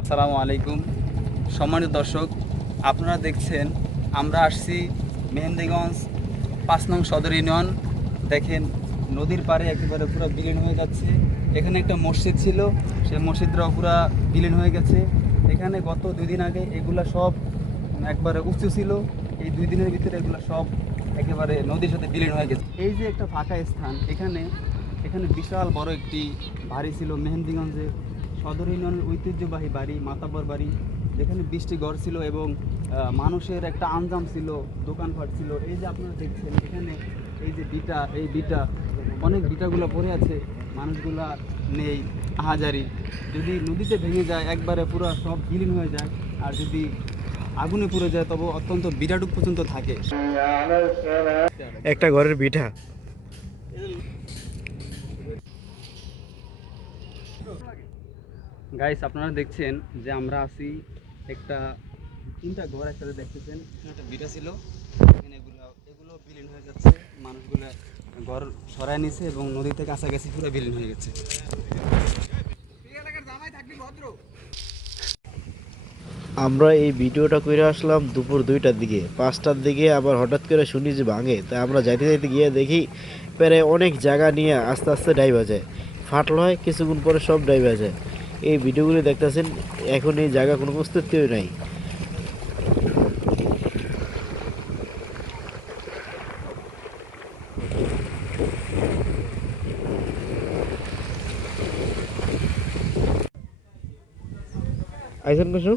আসসালামু আলাইকুম। সম্মানিত দর্শক, আপনারা দেখছেন, আমরা আসছি মেহেন্দিগঞ্জ পাঁচ নং সদর ইউনিয়ন। দেখেন, নদীর পাড়ে একেবারে পুরো বিলীন হয়ে যাচ্ছে এখানে একটা মসজিদ ছিল সেই মসজিদটাও পুরো বিলীন হয়ে গেছে। এখানে গত দুই দিন আগে এগুলা সব একবারে উঁচু ছিল। এই দুই দিনের ভিতরে এগুলো সব একেবারে নদীর সাথে বিলীন হয়ে গেছে। এই যে একটা ফাঁকা স্থান, এখানে এখানে বিশাল বড় একটি বাড়ি ছিল মেহেন্দিগঞ্জে। সদর ইউনিয়নের ঐতিহ্যবাহী বাড়ি, মাতাবর বাড়ি, যেখানে বৃষ্টি গড় ছিল এবং মানুষের একটা আঞ্জাম ছিল দোকানপাট ছিল। এই যে আপনারা দেখছেন, এখানে এই যে বিটা, এই বিটা, অনেক বিটাগুলো পড়ে আছে, মানুষগুলা নেই আহাজারি যদি নদীতে ভেঙে যায়, একবারে পুরো সব বিলীন হয়ে যায়, আর যদি আগুনে পুড়ে যায়, তবে অত্যন্ত বিরাটুক পর্যন্ত থাকে। একটা ঘরের পিঠা গাইস আপনারা দেখছেন যে আমরা আছি একটা তিনটা ঘর একসাথে দেখতেছেন। একটা বিটা ছিল, এখানে এগুলো এগুলো বিলীন হয়ে যাচ্ছে। মানুষগুলো ঘর সরায় নিছে এবং নদীতে কাছাকাছি পুরো বিলীন হয়ে গেছে। আমরা এই ভিডিওটা করে আসলাম দুপুর দুইটার দিকে। পাঁচটার দিকে আবার হঠাৎ করে শুনি যে ভাঙে। তাই আমরা যাইতে যাইতে গিয়ে দেখি প্রায় অনেক জায়গা নিয়ে আস্তে আস্তে ডাইভা যায়। ফাটল হয়, কিছুক্ষণ পরে সব ডাইভা যায়। এই ভিডিওগুলো দেখতেছেন এখন এই জায়গা কোনো অস্তিত্বই নাই। আইসেন কিছু